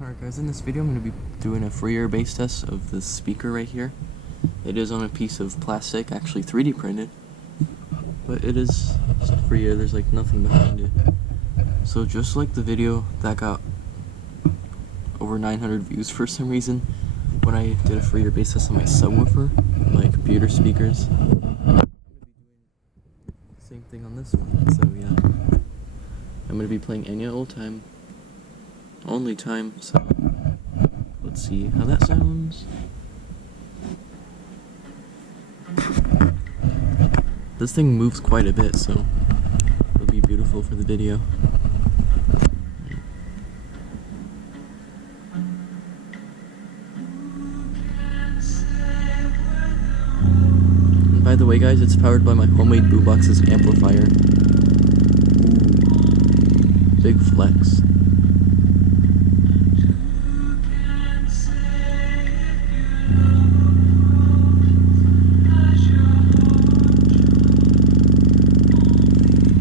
Alright guys, in this video I'm going to be doing a free bass test of this speaker right here. It is on a piece of plastic, actually 3D printed, but it is free air, there's like nothing behind it. So just like the video that got over 900 views for some reason, when I did a free bass test on my subwoofer, my computer speakers, I'm going to be doing the same thing on this one. So yeah, I'm going to be playing Enya Only Time, so let's see how that sounds. This thing moves quite a bit, so it'll be beautiful for the video. And by the way guys, it's powered by my homemade boombox's amplifier. Ooh, big flex.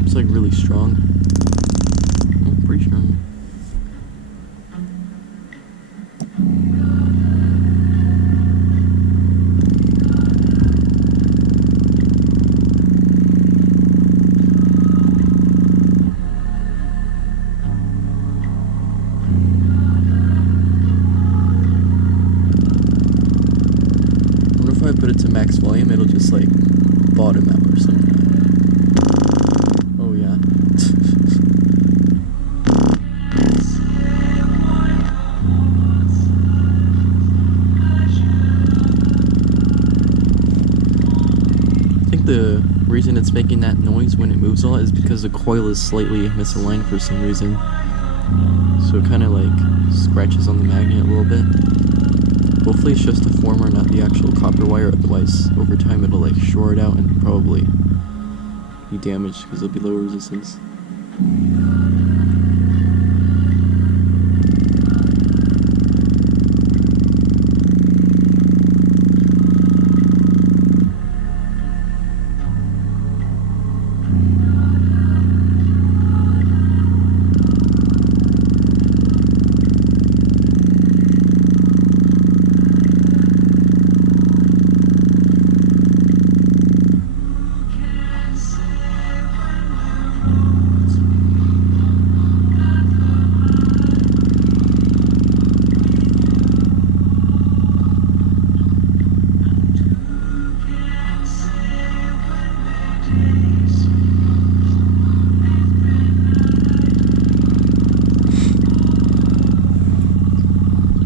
It's like really strong. Oh, pretty strong. I wonder if I put it to max volume, it'll just like bottom out or something. Oh yeah. I think the reason it's making that noise when it moves a lot is because the coil is slightly misaligned for some reason. So it kind of like scratches on the magnet a little bit. Hopefully it's just the former, not the actual copper wire, otherwise over time it'll like short out and probably be damaged because it'll be low resistance.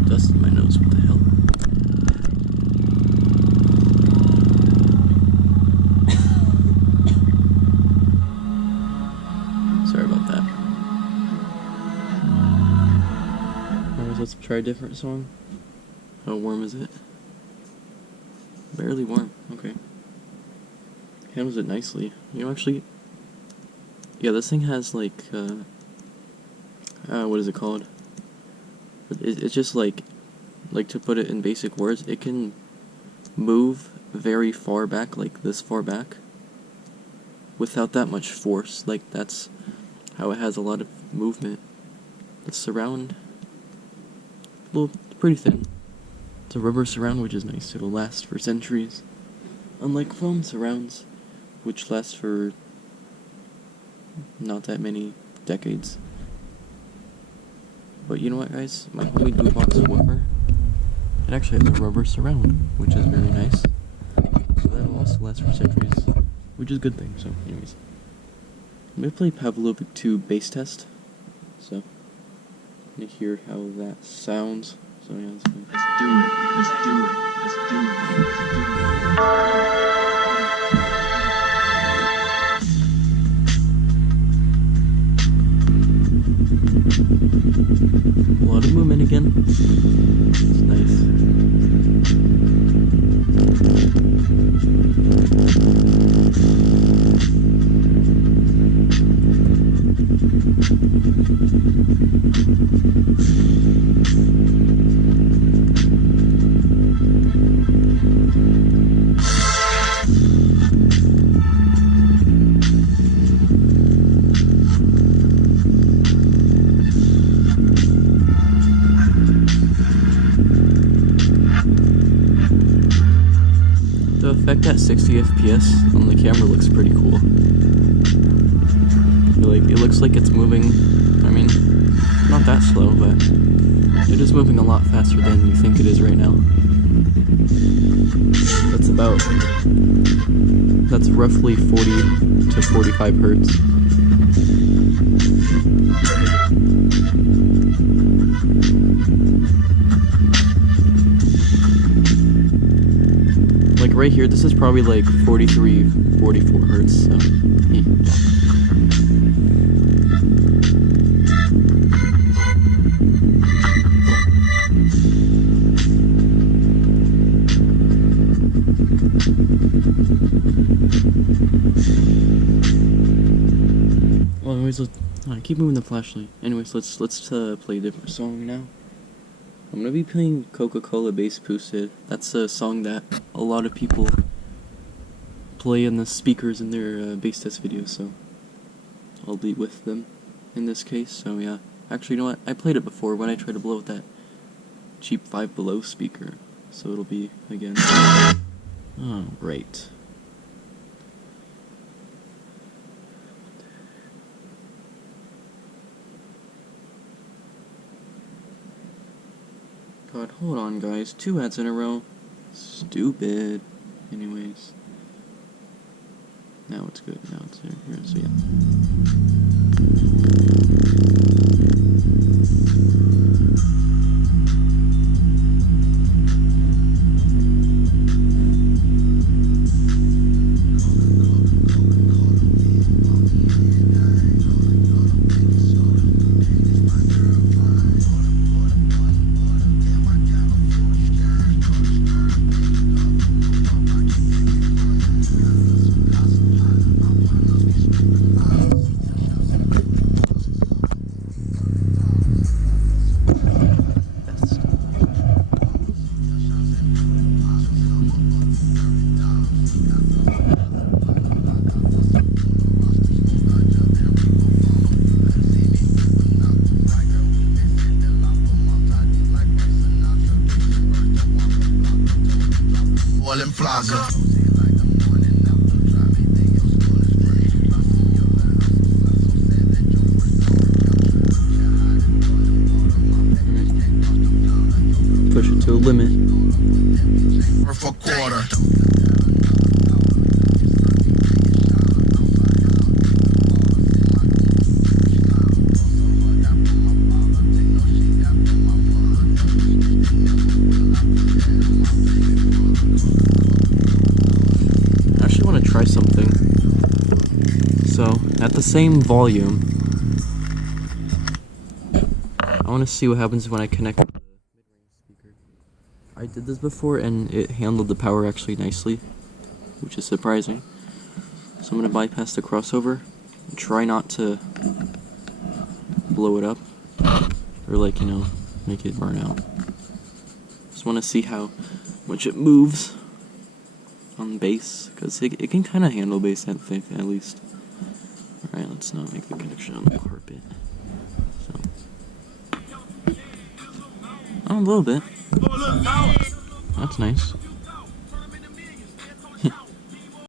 Dust in my nose, what the hell? Sorry about that. Alright, let's try a different song. How warm is it? Barely warm, okay. Handles it nicely. You know, actually, yeah, this thing has like, what is it called? It's just like to put it in basic words, it can move very far back, like this far back, without that much force. Like, that's how it has a lot of movement. The surround, well, it's pretty thin. It's a rubber surround, which is nice. It'll last for centuries. Unlike foam surrounds, which last for not that many decades. But you know what, guys? My homemade boombox woofer, it actually has a rubber surround, which is very nice. So that'll also last for centuries, which is a good thing. So, anyways, I'm gonna play Pavlovic 2 bass test. So, I'm gonna hear how that sounds. So yeah, let's do it. Let's do it. Let's do it. Let's do it. Let's do it. A lot of movement again. It's nice. effect at 60 FPS on the camera looks pretty cool. Like, it looks like it's moving, I mean, not that slow, but it is moving a lot faster than you think it is right now. That's roughly 40 to 45 hertz. Like right here, this is probably like 43, 44 hertz, so yeah. Well, anyways, I keep moving the flashlight. Anyways, let's play a different song now. I'm gonna be playing Coca-Cola Bass Boosted. That's a song that a lot of people play in the speakers in their bass test videos, so I'll be with them in this case. So yeah, actually, you know what? I played it before when I tried to blow with that cheap 5 Below speaker, so it'll be again. Oh, great. God, hold on, guys. 2 ads in a row. Stupid. Anyways. Now it's good. Now it's here. So yeah. Plaza. Push it to a limit. For quarter. Try something. So, at the same volume, I want to see what happens when I connect the mid-range speaker. I did this before and it handled the power actually nicely, which is surprising. So I'm going to bypass the crossover and try not to blow it up or, like, you know, make it burn out. Just want to see how much it moves on bass, because it can kind of handle bass, I think, at least. Alright, let's not make the connection on the carpet. So. Oh, a little bit. That's nice.